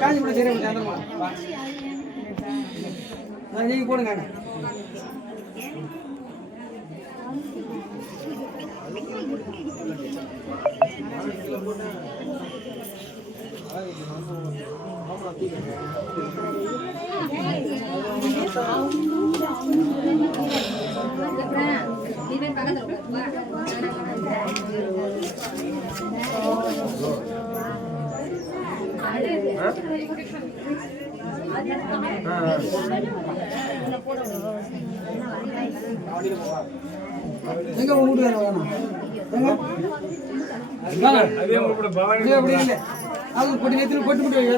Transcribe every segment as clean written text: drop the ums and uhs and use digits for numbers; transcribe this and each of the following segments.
காஞ்சி கூட சரி நீங்க போடுங்க எங்க ஊரு வேணும் அது பொட்டி நேரத்தில் போட்டு போட்டு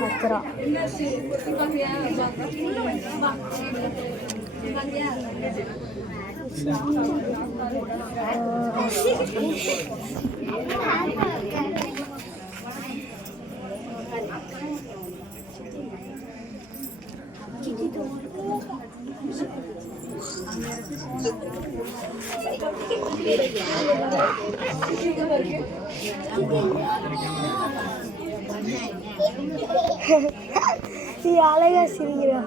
कचरा அழகா சிரிக்கிறா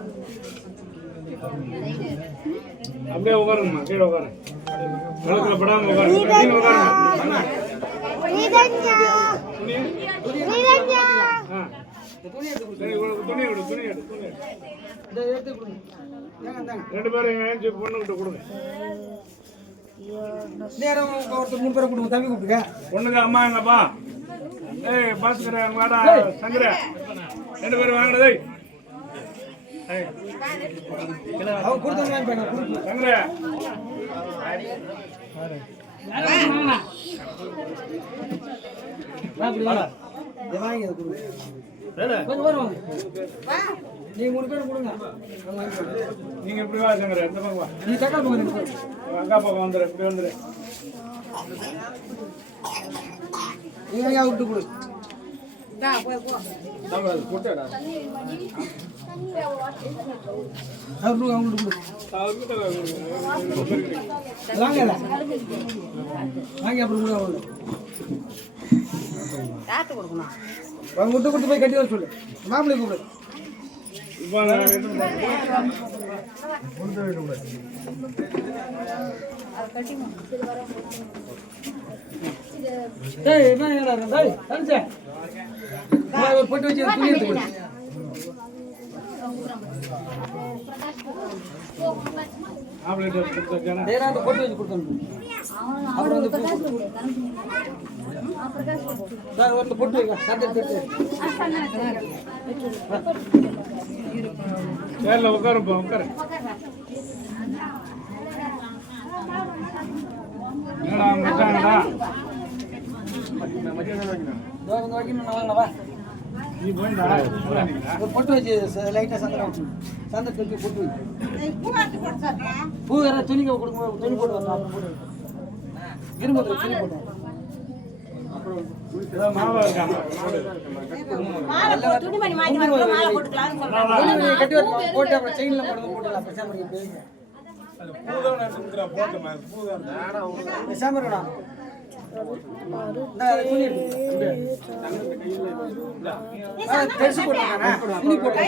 அப்படியே உட்காருங்கம்மா கீழே உட்காருங்க விளக்குல படாம ரெண்டு பேரும் பொண்ணுகிட்ட கொடுங்க நேரம் ஒருத்தர் 3 பேரை கொடுங்க தம்பி கூப்பிடுங்க பொண்ணுங்க அம்மா எங்கப்பா ஏய் பாஸ்கரன் வாடா சங்கர ரெண்டு பேரும் வாங்கடா ஏய் அவ கொடுத்தங்க பையனா கொடுங்க சங்கர அப்படி வாடா வாங்கி அது கொடுங்க கொஞ்சம் வருவாங்க வா நீ 3 பேர் கொடுங்க நீங்க எப்படி வா சங்கர எந்த பக்கம் வா நீ தக்கா போங்க அக்கா பக்கம் வந்துரு இப்படி வந்துரு நீங்க யா விட்டு கொடு டா போய் போ நம்ம போட்டடா அவரு அவங்களுக்கு கொடு வாங்கல வாங்கி அப்புறம் கூட அவரு காட்டு கொடுக்கணும் வாங்க விட்டு கொடுத்து போய் கட்டி வர சொல்லு மாப்பிள்ளை கூப்பிடு போட்டு வச்சு துணி எடுத்து போட்டு வச்சு கொடுத்தோம் அப்புறம் வந்து பொட்டு வைங்க சேர்ல உட்காருப்பா உட்காரு என்னடா மச்சானடா நீ போய்டா பொட்டு வச்சு லைட்டா சந்தனம் சந்தனம் தூக்கி பொட்டு வச்சு பூ வேற துணி கொடுங்க துணி போட்டு வரலாம் இரும்பு துணி போட்டு மாவா இருக்காங்க கட்டி போட்டு அப்புறம் செயின்ல போட்டுக்கலாம் பேசாம இருக்கா இந்த துணி எடு. பெருசு போட்டுருக்கானே துணி போட்டு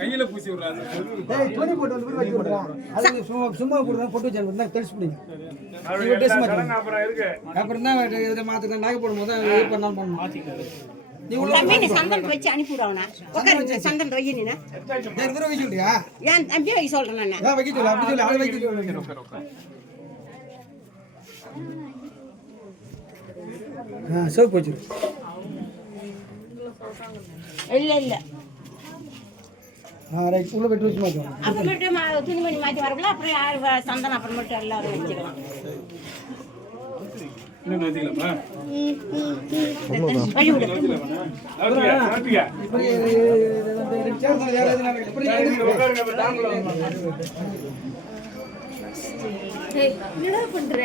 கையில பூசி விடுறாரு. துணி போட்டு வந்து வைக்க விடுறான். அது சும்மா போடுறா போட்டு வச்சு தெளிச்சு பிடிங்க. அவருடைய எல்லா சடங்கு அப்புறம் இருக்கு. அப்புறம் தான் இதை மாற்றுக்க நகை போடும்போது தான் இது பண்ணாலும் பண்ணணும். நீ உள்ள தம்பி நீ சந்தனம் வச்சு அனுப்பி விடுவா உட்காரு சந்தனம் வை நீ தடவை வைக்க சொல்றியா? ஏன் தம்பி வைக்க சொல்றேன் நான் ஏன் வைக்க சொல்லு? அப்படி சொல்லு. அதை வைக்க சொல்லு. சோப்பு வச்சிரு. இல்ல இல்ல ரைட் உள்ள போயிட்டு வச்சு மாற்றோம். அப்புறமேட்டு துணிமணி மாற்றி வரக்குள்ள அப்புறம் யார் சந்தனம் அப்புறமேட்டு எல்லாரும் வச்சுக்கலாம் இன்னும் நிறுத்திக்கலாமா? வழி விடு நிறுத்திக்க. இப்படி சேர்ந்து வேற எதுவும் நடக்குது. இப்படி உட்காருங்க, இப்ப தாம்பூலம் வாங்க. என்னடா பண்ற